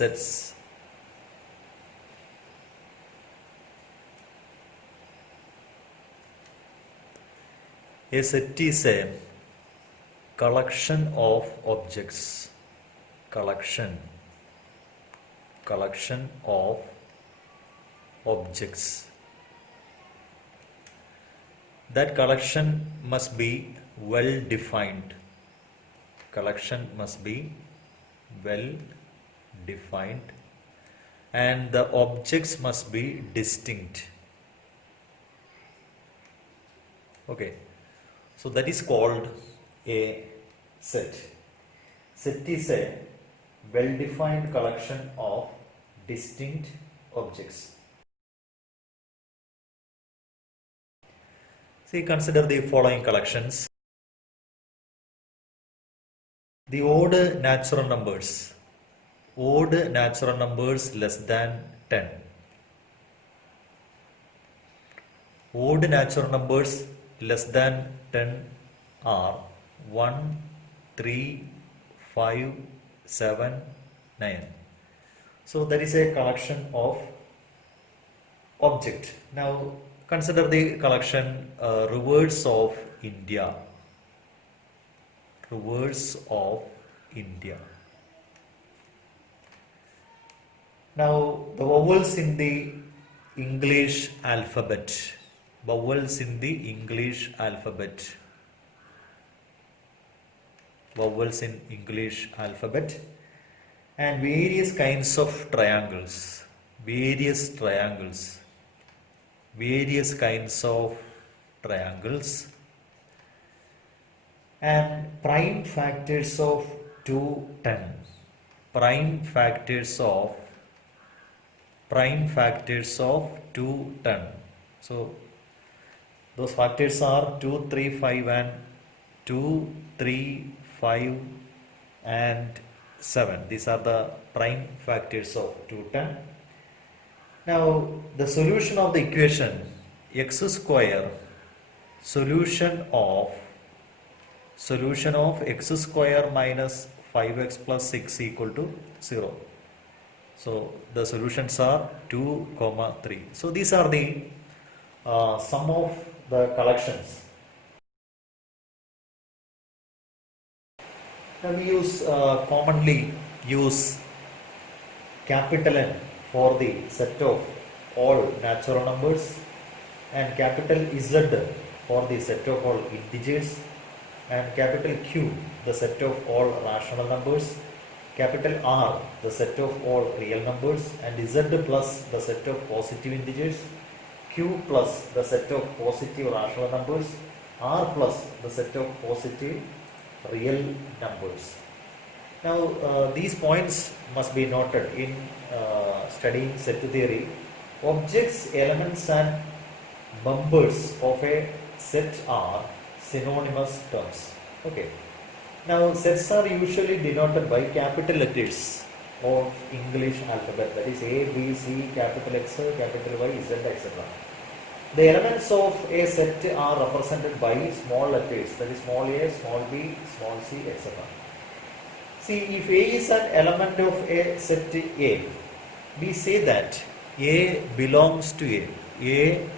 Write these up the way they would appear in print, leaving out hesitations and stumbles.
sets. A set is a collection of objects. Collection of objects. That collection must be well defined. Collection must be well defined, and the objects must be distinct. Okay, so that is called a set. Set is a well defined collection of distinct objects. See, consider the following collections. The odd natural numbers. Odd natural numbers less than 10. Odd natural numbers less than 10 are 1, 3, 5, 7, 9. So that is a collection of object. Now consider the collection Rivers of India. Rivers of India. Now the vowels in the English alphabet. Vowels in the English alphabet. Vowels in English alphabet. And various kinds of triangles. Various triangles. Various kinds of triangles. And prime factors of 2, 10. Prime factors of 2, 10. So those factors are 2, 3, 5 and 2, 3, 5 and 7. These are the prime factors of 2, 10. Now the solution of the equation x square, solution of x square minus 5x plus 6 equal to 0. So the solutions are 2, 3. So these are the sum of the collections. Now we commonly use capital N for the set of all natural numbers, and capital Z for the set of all integers, and capital Q the set of all rational numbers, capital R the set of all real numbers, and Z plus the set of positive integers, Q plus the set of positive rational numbers, R plus the set of positive real numbers. Now these points must be noted in studying set theory. Objects, elements and members of a set are synonymous terms. Okay. Now sets are usually denoted by capital letters of English alphabet, that is A, B, C, capital X, capital Y, Z, etc. The elements of a set are represented by small letters, that is small a, small b, small c, etc. See, if A is an element of a set A, we say that A belongs to A. A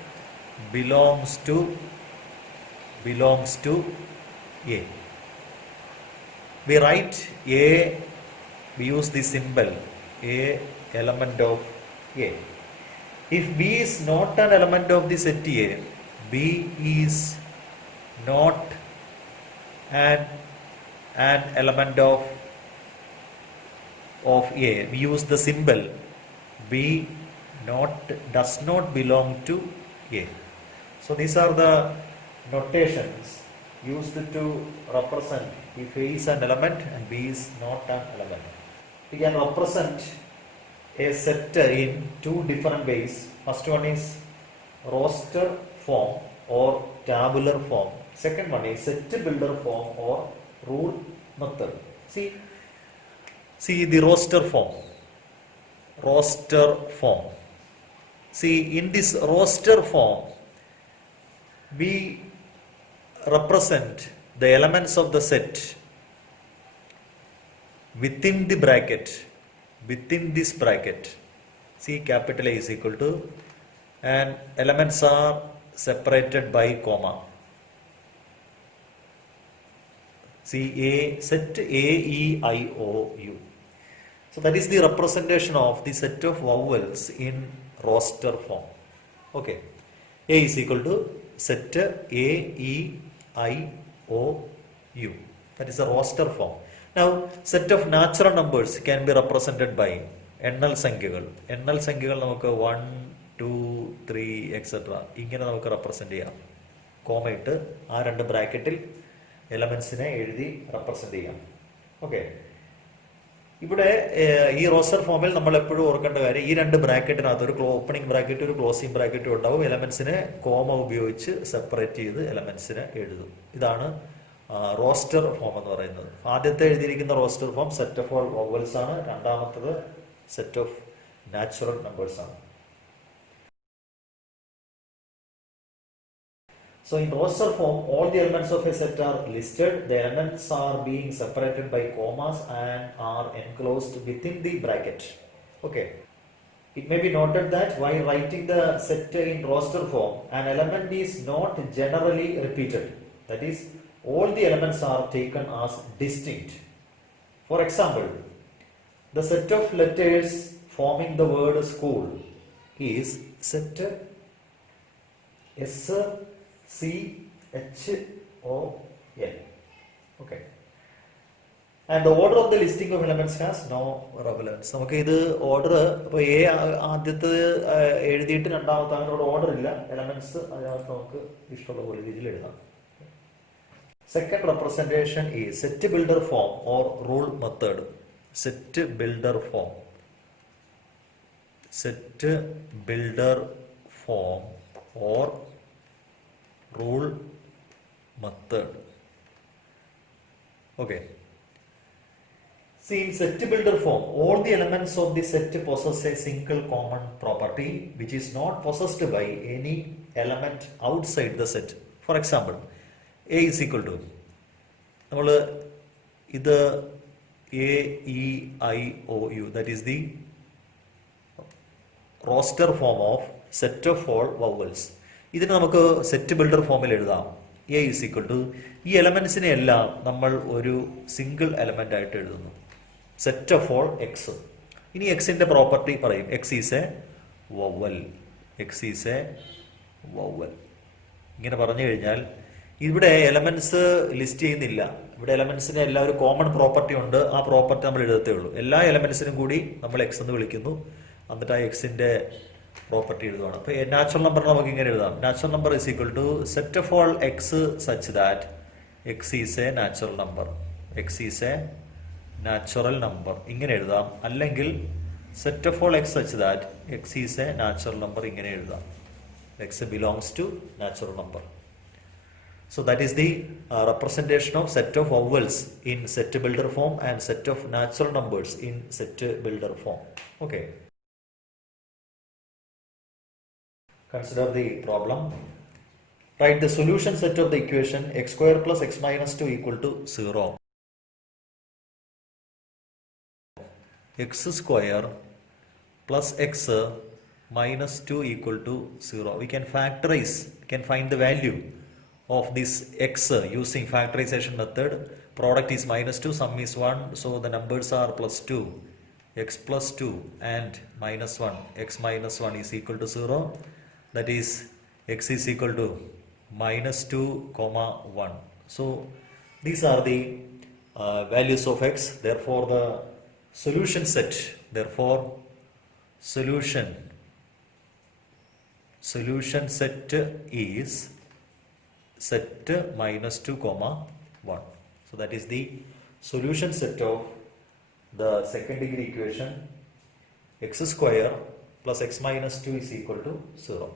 belongs to A. We write A, we use the symbol A element of A. If B is not an element of the set A, B is not an element of A. We use the symbol B does not belong to A. So these are the notations used to represent if A is an element and B is not an element. We can represent a set in two different ways. First one is roster form or tabular form. Second one is set builder form or rule method. See the roster form. Roster form. See, in this roster form, we represent the elements of the set within the bracket. within this bracket. See, capital A is equal to, and elements are separated by comma. See, set A, E, I, O, U. So that is the representation of the set of vowels in roster form. Okay. A is equal to set A, E, I, O, U. That is a roster form. Now, set of natural numbers can be represented by എണ്ണൽ സംഖ്യകൾ. എണ്ണൽ സംഖ്യകൾ നമുക്ക് 1, 2, 3, etc. ഇങ്ങനെ നമുക്ക് റെപ്രസെന്റ് ചെയ്യാം. കോമ ഇട്ട് ആ രണ്ട് ബ്രാക്കറ്റിൽ എലമെന്റ്സിനെ എഴുതി റെപ്രസെന്റ് ചെയ്യാം. ഓക്കെ. ഇവിടെ ഈ റോസ്റ്റർ ഫോമിൽ നമ്മൾ എപ്പോഴും ഓർക്കേണ്ട കാര്യം, ഈ രണ്ട് ബ്രാക്കറ്റിനകത്ത് ഒരു ഓപ്പണിംഗ് ബ്രാക്കറ്റ് ഒരു ക്ലോസിംഗ് ബ്രാക്കറ്റും ഉണ്ടാവും. എലമെന്റ്സിനെ കോമ ഉപയോഗിച്ച് സെപ്പറേറ്റ് ചെയ്ത് എലമെന്റ്സിനെ എഴുതും. ഇതാണ് റോസ്റ്റർ ഫോം എന്ന് പറയുന്നത്. ആദ്യത്തെ എഴുതിയിരിക്കുന്ന roster form set of all vowels ആണ്. രണ്ടാമത്തത് സെറ്റ് ഓഫ് നാച്ചുറൽ നമ്പേഴ്സ് ആണ്. So in roster form, all the elements of a set are listed. The elements are being separated by commas and are enclosed within the bracket. Okay. It may be noted that while writing the set in roster form, an element is not generally repeated. That is, all the elements are taken as distinct. For example, the set of letters forming the word school is set S, C, H, O, L. Okay. And the order of the listing of elements has no relevance. നമുക്ക് ഇത് ഓർഡർ ഇപ്പോൾ എ ആദ്യത്തെ എഴുതിയിട്ട് രണ്ടാമത്തെ അങ്ങനോട് ഓർഡർ ഇല്ല. എലമെന്റ്സ് അതിനകത്ത് നമുക്ക് ഇഷ്ടമുള്ള പോലെ രീതിയിൽ എഴുതാം. Second representation is set builder form or rule method. Set builder form. Set builder form or rule method. Okay. See, in set builder form, all the elements of the set possess a single common property which is not possessed by any element outside the set. For example, A is equal to, നമ്മൾ ഇത് A, E, I, O, U, that is the roster form of set of all vowels. ഇതിന് നമുക്ക് set builder ഫോമിൽ എഴുതാം. A is equal to, ഈ എലമെന്റ്സിനെ എല്ലാം നമ്മൾ ഒരു സിംഗിൾ എലമെന്റ് ആയിട്ട് എഴുതുന്നു. Set of all X. ഇനി എക്സിന്റെ പ്രോപ്പർട്ടി പറയും. X is A vowel. X is A vowel. ഇങ്ങനെ പറഞ്ഞു കഴിഞ്ഞാൽ ഇവിടെ എലമെന്റ്സ് ലിസ്റ്റ് ചെയ്യുന്നില്ല. ഇവിടെ എലമെന്റ്സിന് എല്ലാം ഒരു കോമൺ പ്രോപ്പർട്ടി ഉണ്ട്. ആ പ്രോപ്പർട്ടി നമ്മൾ എഴുതത്തേ ഉള്ളൂ. എല്ലാ എലമെന്റ്സിനും കൂടി നമ്മൾ എക്സ് എന്ന് വിളിക്കുന്നു. എന്നിട്ട് ആ എക്സിന്റെ പ്രോപ്പർട്ടി എഴുതുവാണ്. അപ്പോൾ നാച്ചുറൽ നമ്പർ നമുക്ക് ഇങ്ങനെ എഴുതാം. Natural number is equal to set of all X such that X is a natural number. X is a natural number ഇങ്ങനെ എഴുതാം. അല്ലെങ്കിൽ set of all X such that X is a natural number ഇങ്ങനെ എഴുതാം. X belongs to natural number. So that is the representation of set of vowels in set builder form and set of natural numbers in set builder form. Okay. Consider the problem. Write the solution set of the equation x square plus x minus 2 equal to 0. X square plus x minus 2 equal to 0. We can factorize, we can find the value of this x using factorization method. Product is minus 2, sum is 1, so the numbers are plus 2, x plus 2 and minus 1. X minus 1 is equal to 0. That is, x is equal to minus 2 comma 1. So these are the values of x. Therefore the solution set, therefore solution set is set minus 2 comma 1. So that is the solution set of the second degree equation x square plus x minus 2 is equal to 0.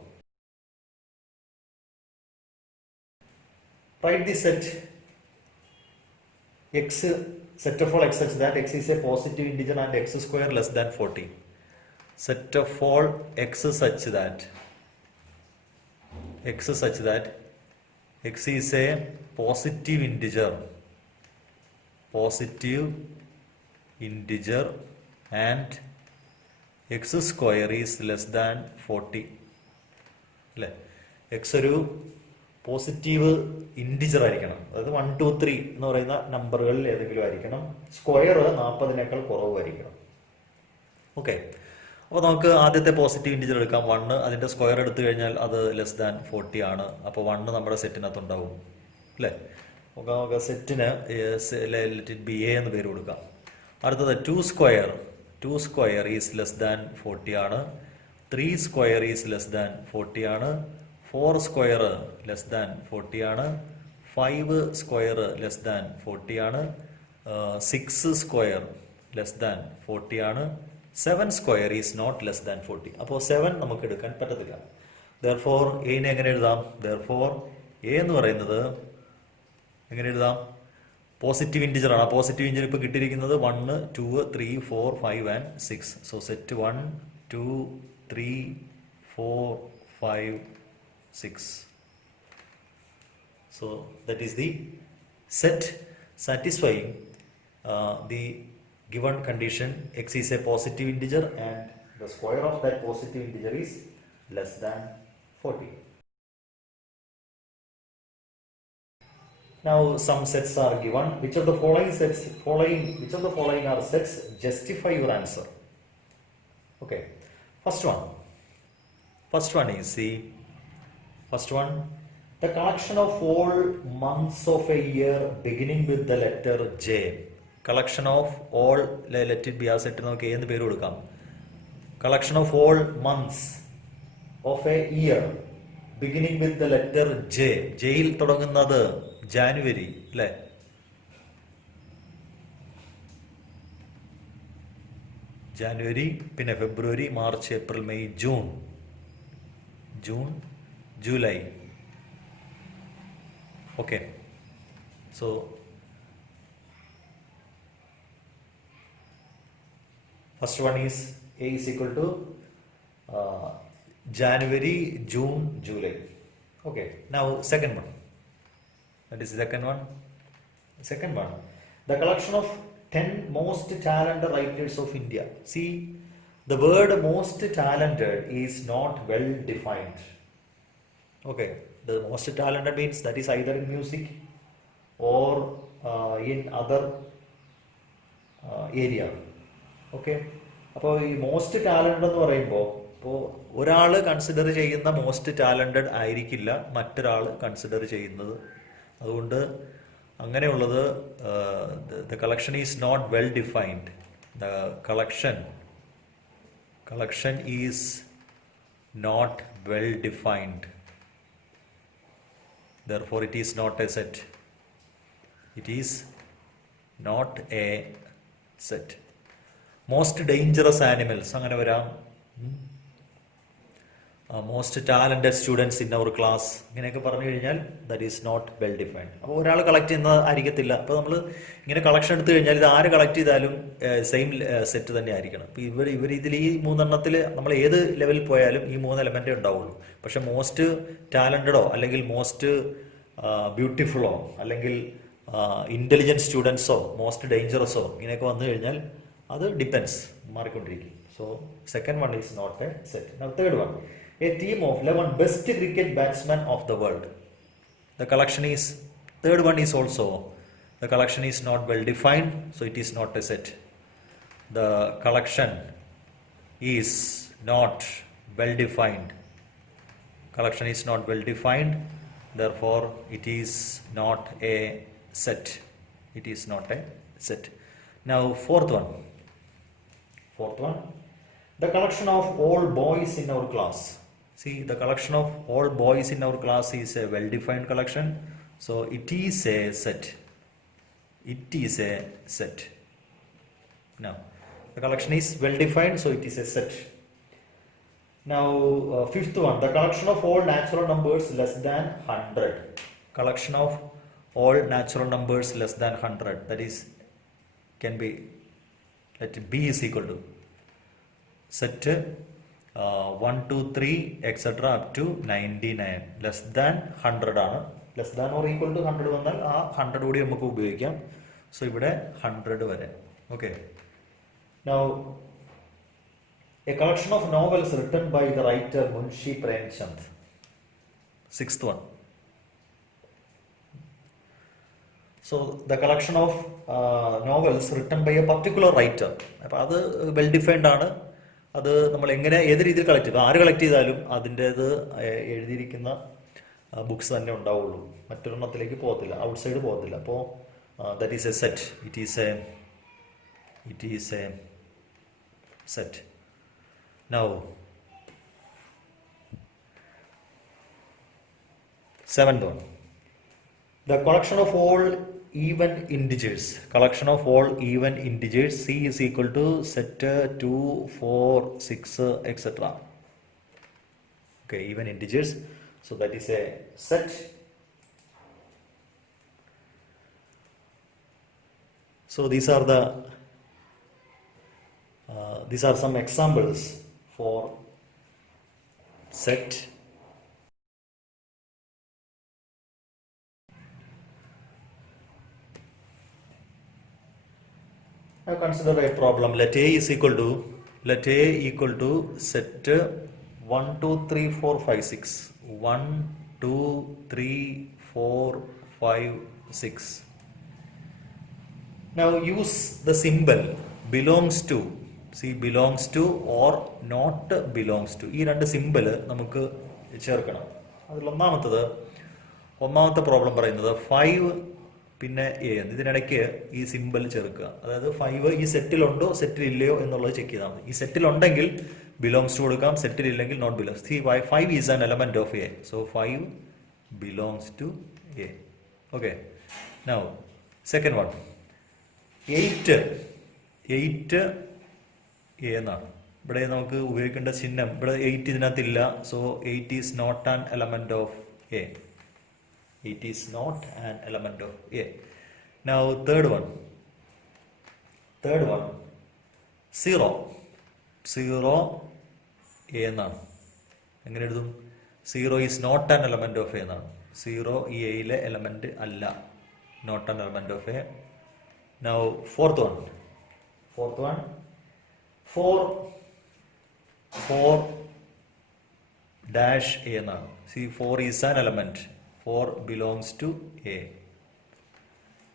Write the set x, set of all x such that x is a positive integer and x square less than 40. Set of all x such that x is a positive integer and x square is less than 40. അല്ലേ? എക്സ് ഒരു positive integer ആയിരിക്കണം, അതായത് 1 2 3 എന്ന് പറയുന്ന നമ്പറുകളിൽ ഏതെങ്കിലും ആയിരിക്കണം. സ്ക്വയർ 40-നേക്കാൾ കുറവായിരിക്കണം. ഓക്കെ, അപ്പോൾ നമുക്ക് ആദ്യത്തെ പോസിറ്റീവ് ഇൻറ്റിജർ എടുക്കാം 1. അതിൻ്റെ സ്ക്വയർ എടുത്തു കഴിഞ്ഞാൽ അത് ലെസ് ദാൻ 40 ആണ്. അപ്പോൾ 1 നമ്മുടെ സെറ്റിനകത്ത് ഉണ്ടാവും അല്ലേ? നമുക്ക് സെറ്റിന് ബി എ എന്ന് പേര് കൊടുക്കാം. അടുത്തത് 2 സ്ക്വയർ ഈസ് ലെസ് ദാൻ 40 ആണ്. 3 സ്ക്വയർ ഈസ് ലെസ് ദാൻ 40 ആണ്. 4 സ്ക്വയർ ലെസ് ദാൻ 40 ആണ്. 5 സ്ക്വയർ ലെസ് ദാൻ 40 ആണ്. 6 സ്ക്വയർ ലെസ് ദാൻ 40 ആണ്. 7 square is not less than 40. അപ്പോൾ 7 നമുക്ക് എടുക്കാൻ പറ്റത്തില്ല. ദെർഫോർ എനെ എങ്ങനെ എഴുതാം? ദെർഫോർ എ എന്ന് പറയുന്നത് എങ്ങനെ എഴുതാം? പോസിറ്റീവ് ഇൻറ്റിജർ ആണ്. പോസിറ്റീവ് ഇൻറ്റിജർ ഇപ്പോൾ കിട്ടിയിരിക്കുന്നത് 1 2 3 4 5 and 6. So set 1 2 3 4 5 6. So that is the set satisfying the given condition. X is a positive integer and the square of that positive integer is less than 40. Now some sets are given. Which of the following are sets justify your answer? Okay, first one is the collection of all months of a year beginning with the letter J. Collection of all, let it be a set നമുക്ക് എന്ത് പേര് കൊടുക്കാം? Collection of all months of a year beginning with the letter J. ജയിൽ തുടങ്ങുന്നത് January അല്ലേ? January, പിന്നെ February, March, April, May, June, July. Okay, so first one is A is equal to January, June, July. Okay, now second one. That is the second one. The collection of 10 most talented writers of India. See, the word most talented is not well defined. Okay, the most talented means that is either in music or in other area. Okay, അപ്പോൾ ഈ most talented എന്ന് പറയുമ്പോൾ ഇപ്പോൾ ഒരാൾ കൺസിഡർ ചെയ്യുന്ന most talented ആയിരിക്കില്ല മറ്റൊരാൾ കൺസിഡർ ചെയ്യുന്നത്. അതുകൊണ്ട് അങ്ങനെയുള്ളത് the collection is not well defined. The collection is not well defined. Therefore, it is not a set. It is not a set. Most dangerous animals. അങ്ങനെ വരാം. Most talented students in our class, ഇങ്ങനെയൊക്കെ പറഞ്ഞു കഴിഞ്ഞാൽ that is not well defined. അപ്പോൾ ഒരാൾ കളക്ട് ചെയ്യുന്നത് ആയിരിക്കത്തില്ല. അപ്പോൾ നമ്മൾ ഇങ്ങനെ കളക്ഷൻ എടുത്തു കഴിഞ്ഞാൽ ഇത് ആര് കളക്ട് ചെയ്താലും സെയിം സെറ്റ് തന്നെ ആയിരിക്കണം. ഇപ്പോൾ ഇവർ ഇതിൽ ഈ 3 എണ്ണത്തിൽ നമ്മൾ ഏത് ലെവലിൽ പോയാലും ഈ 3 എലമെൻറ്റേ ഉണ്ടാവുള്ളൂ. പക്ഷെ മോസ്റ്റ് ടാലൻറ്റഡോ അല്ലെങ്കിൽ മോസ്റ്റ് ബ്യൂട്ടിഫുള്ളോ അല്ലെങ്കിൽ ഇൻ്റലിജൻറ്റ് സ്റ്റുഡൻസോ മോസ്റ്റ് ഡേഞ്ചറസോ ഇങ്ങനെയൊക്കെ വന്നു കഴിഞ്ഞാൽ അത് ഡിപ്പെൻസ്, മാറിക്കൊണ്ടിരിക്കും. So second one is not a set. Third one, a team of 11 best cricket batsmen of the world. The collection is, third one is also, the collection is not well defined, so it is not a set. The collection is not well defined. Collection is not well defined, therefore it is not a set. It is not a set. Now fourth one, the collection of all boys in our class. See, the collection of all boys in our class is a well-defined collection, so it is a set. It is a set. Now, the collection is well-defined, so it is a set. Now, fifth one, the collection of all natural numbers less than 100. Collection of all natural numbers less than 100. That is, can be, let B is equal to set 1 2 3 etc. up to 99 less than 100 ആണ്. Less than or equal to 100 വന്നാൽ ആ 100 കൂടി നമുക്ക് ഉപയോഗിക്കാം. സോ ഇവിടെ 100 വരെ. Okay, Now, a collection of novels written by the writer Munshi Premchand. Sixth one. So, the collection of novels written by a particular writer. അപ്പോൾ അത് വെൽ ഡിഫൈൻഡ് ആണ്. അത് നമ്മൾ എങ്ങനെ ഏത് രീതിയിൽ കളക്ട് ചെയ്തു, ആര് കളക്ട് ചെയ്താലും അതിൻ്റേത് എഴുതിയിരിക്കുന്ന ബുക്സ് തന്നെ ഉണ്ടാവുള്ളൂ, മറ്റൊരെണ്ണത്തിലേക്ക് പോകത്തില്ല, ഔട്ട്സൈഡ് പോകത്തില്ല. അപ്പോൾ that is A set. It is A set. Now, seventh one. The collection of all even integers. Collection of all even integers. C is equal to set 2, 4, 6, etc. Okay, even integers. So that is a set. So these are some examples for set. Now consider a problem. Let A equal to set 1, 2, 3, 4, 5, 6. 1, 2, 3, 4, 5, 6. Now use the symbol belongs to. See, belongs to or not belongs to. ഈ രണ്ട് സിമ്പിൾ നമുക്ക് ചേർക്കണം. അതിൽ ഒന്നാമത്തെ പ്രോബ്ലം പറയുന്നത് 5 പിന്നെ എ എന്ന്, ഇതിനിടയ്ക്ക് ഈ സിമ്പിൾ ചേർക്കുക. അതായത് 5 ഈ സെറ്റിലുണ്ടോ സെറ്റിൽ ഇല്ലയോ എന്നുള്ളത് ചെക്ക് ചെയ്താൽ മതി. ഈ സെറ്റിലുണ്ടെങ്കിൽ ബിലോങ്സ് ടു കൊടുക്കാം, സെറ്റിൽ ഇല്ലെങ്കിൽ not belongs. See, 5 is an element of A. So 5 belongs to A. Okay. Now, second one. 8 A എന്നാണ്. ഇവിടെ നമുക്ക് ഉപയോഗിക്കേണ്ട ചിഹ്നം, ഇവിടെ 8 ഇതിനകത്തില്ല. So 8 is not an element of A. 8 is not an element of A. Now third one 0 A എന്നാണ്. എങ്ങനെ എഴുതും? 0 is not an element of A എന്നാണ്. 0 ഈ എയിലെ എലമെന്റ് അല്ല, not an element of A. Now fourth one 4 dash A എന്നാണ്. See, 4 is an element. 4 belongs to A.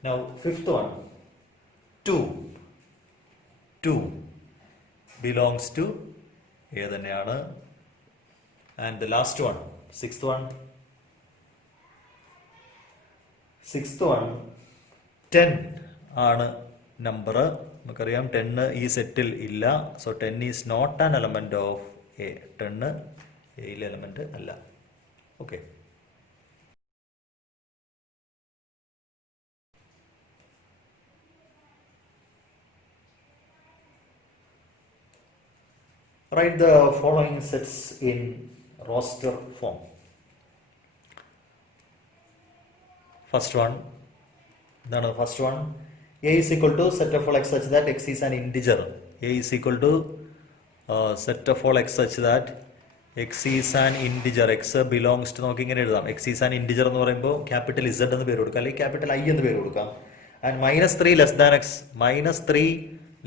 Now, fifth one 2 belongs to A തന്നെയാണ്. And the last one, sixth one 10 ആണ് നമ്പർ. നമുക്കറിയാം 10 ഈ സെറ്റിൽ ഇല്ല. So 10 is not an element of A. 10 എയിലെ എലമെന്റ് അല്ല. Okay. Write the following sets in roster form. First one. A is equal to set of all x such that x is an integer. A is equal to set of all x such that x is an integer. X belongs to, നമുക്ക് ഇങ്ങനെ എഴുതാം. x is an integer എന്ന് പറയുമ്പോൾ capital Z എന്ന് പേര് കൊടുക്കാം, അല്ലെങ്കിൽ capital I എന്ന് പേര് കൊടുക്കാം. ആൻഡ് -3 less than x, -3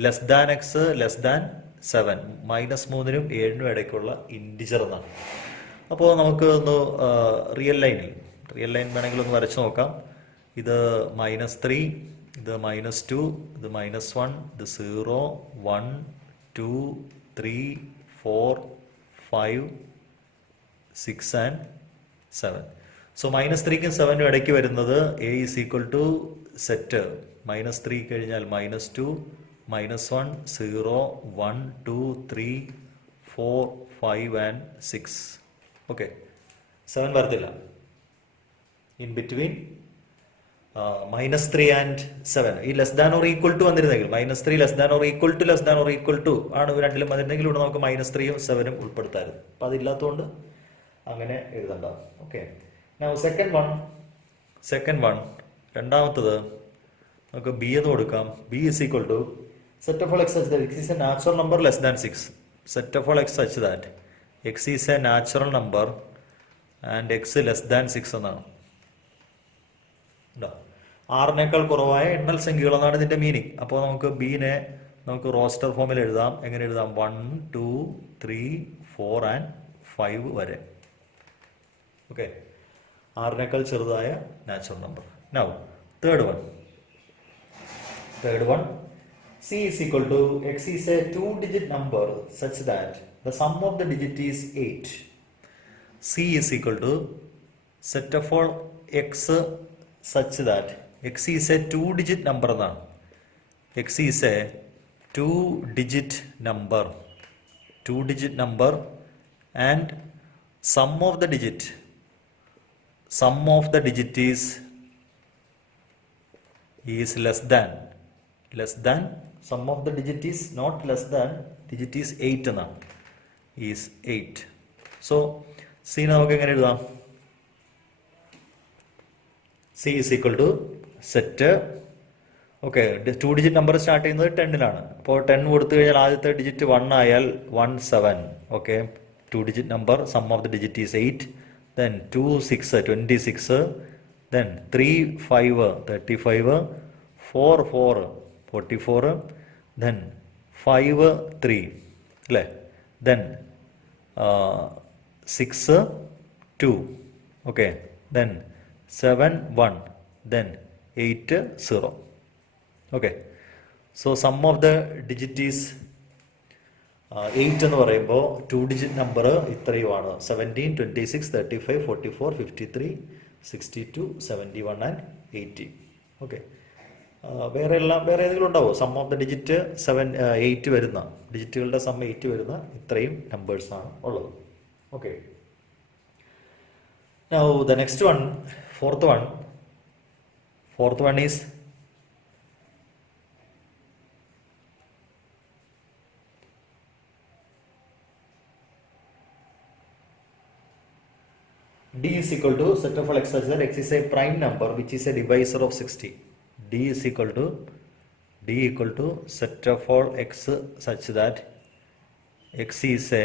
less than x less than 7. -3-നും 7-നും ഇടയ്ക്കുള്ള ഇൻറ്റിജർ എന്നാണ്. അപ്പോൾ നമുക്ക് ഒന്ന് റിയൽ ലൈൻ വേണമെങ്കിൽ ഒന്ന് വരച്ച് നോക്കാം. ഇത് -3, ഇത് -2, ഇത് -1, ഇത് 0, 1, 2, 3, 4, 5, 6 and 7. സോ -3ക്കും 7-നും ഇടയ്ക്ക് വരുന്നത് A is equal to set -3 കഴിഞ്ഞാൽ -2, -1, 0, 1, 2, 3, 4, 5 and 6. ഓക്കെ. 7 വരത്തില്ല. ഇൻ ബിറ്റ്വീൻ -3 and 7 ഈ less than or equal to വന്നിരുന്നെങ്കിൽ, -3 less than or equal to ആണ് രണ്ടിലും വന്നിരുന്നെങ്കിൽ ഇവിടെ നമുക്ക് -3ഉം 7ഉം ഉൾപ്പെടുത്തായിരുന്നു. അപ്പം അതില്ലാത്തതുകൊണ്ട് അങ്ങനെ എഴുതണ്ട. ഓക്കെ. സെക്കൻഡ് വൺ രണ്ടാമത്തത് നമുക്ക് ബി എന്ന് കൊടുക്കാം. B is equal to set of all x such that x is a natural number less than 6. Set of all x such that x is a natural number and x less than 6 എന്നാണ്. 6-നേക്കാൾ കുറവായ എണ്ണൽ സംഖ്യകൾ എന്നാണ് ഇതിന്റെ മീനിങ്. അപ്പോൾ നമുക്ക് ബീനെ നമുക്ക് റോസ്റ്റർ ഫോമിൽ എഴുതാം. എങ്ങനെ എഴുതാം? 1, 2, 3, 4 and 5 വരെ. ഓക്കെ, 6 ചെറുതായ natural number. Now third one, C is equal to x is a 2-digit number such that the sum of the digit is 8. C is equal to set of all x such that x is a 2-digit number എന്നാണ്. x is a 2-digit number and sum of the digit is less than sum of the digit is not less than digit is 8 എന്നാണ്. is 8. So C നമുക്ക് എങ്ങനെ എഴുതാം? C is equal to set. Okay, 2-digit number start ചെയ്യുന്നത് 10-ലാണ്. അപ്പോൾ 10 കൊടുത്തു കഴിഞ്ഞാൽ ആദ്യത്തെ ഡിജിറ്റ് 1 ആയാൽ 1, 7. Okay, 2-digit number, sum of the digit is 8. Then 2, 6, 26. Then 3, 5, 35. 4, 44. Then 5, 3 അല്ലേ? Then 6, 2. Okay, then 7, 1. Then 8, 0. Okay, so sum of the digit is 8 എന്ന് പറയുമ്പോൾ 2-digit നമ്പർ ഇത്രയുമാണ്. 17, 26, 35, 44, 53, 62, 71 and 80. ഓക്കെ, വേറെ ഏതെങ്കിലും ഉണ്ടാവോ സം ഓഫ് ദ ഡിജിറ്റ് 8 വരുന്ന ഡിജിറ്റുകളുടെ സം 8 വരുന്ന ഇത്രയും നമ്പേഴ്സാണ് ഉള്ളത്. Okay, now the next one, fourth one is D is equal to set of all x such that x is a prime number which is a divisor of 60. D is equal to set of all x such that x is a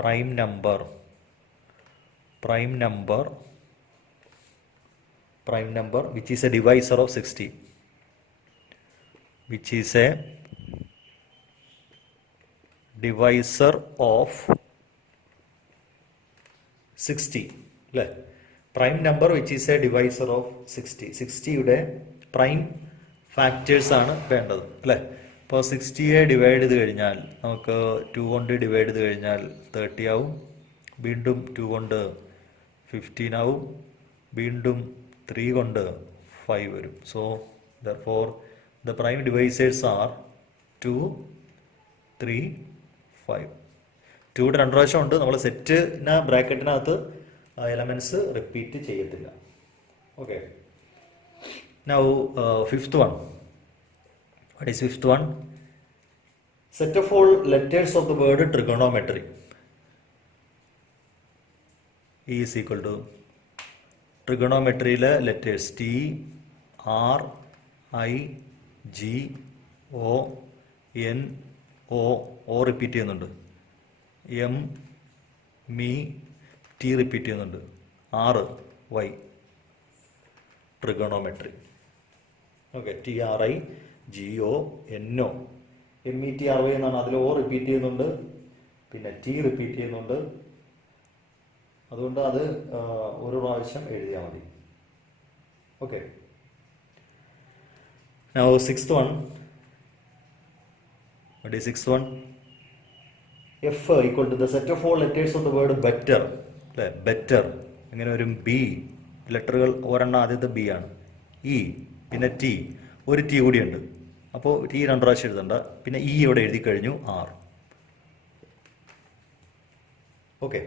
prime number which is a divisor of 60. Which is a divisor of 60. അല്ലേ? Prime number which is a divisor of 60. 60യുടെ prime factors ആണ് വേണ്ടത് അല്ലേ? അപ്പോൾ 60യെ ഡിവൈഡ് ചെയ്ത് കഴിഞ്ഞാൽ നമുക്ക് 2 കൊണ്ട് ഡിവൈഡ് ചെയ്ത് കഴിഞ്ഞാൽ 30 ആവും. വീണ്ടും 2 കൊണ്ട് 15 ആവും. വീണ്ടും 3 കൊണ്ട് 5 വരും. So therefore the prime divisors are 2, 3, 5. 2യുടെ 2 പ്രാവശ്യം ഉണ്ട്. നമ്മൾ സെറ്റിന് ബ്രാക്കറ്റിനകത്ത് എലമെന്റ്സ് റിപ്പീറ്റ് ചെയ്യത്തില്ല. Okay, now fifth one. What is fifth one? Set of all letters of the word trigonometry is equal to ട്രിഗണോമെട്രിയിലെ letters T, R, I, G, O, N, O repeat ചെയ്യുന്നുണ്ട്. M, Mi, T repeat ചെയ്യുന്നുണ്ട്. R, Y. Trigonometry. Okay, TRI, GO, NO, METRY എന്നാണ്. അതിൽ O repeat ചെയ്യുന്നുണ്ട്, പിന്നെ T repeat ചെയ്യുന്നുണ്ട്. അതുകൊണ്ട് അത് ഒരു പ്രാവശ്യം എഴുതിയാൽ മതി. Okay, now sixth one. What is sixth one? F equal to the set of all letters of the word better. അല്ലേ? ബെറ്റർ എങ്ങനെ വരും? B ലെറ്ററുകൾ ഒരെണ്ണം ആദ്യത്തെ B ആണ്. E പിന്നെ T, ഒരു T കൂടിയുണ്ട്. അപ്പോൾ T 2 പ്രാവശ്യം എഴുതണ്ട. പിന്നെ E ഇവിടെ എഴുതി കഴിഞ്ഞു. R. ഓക്കെ.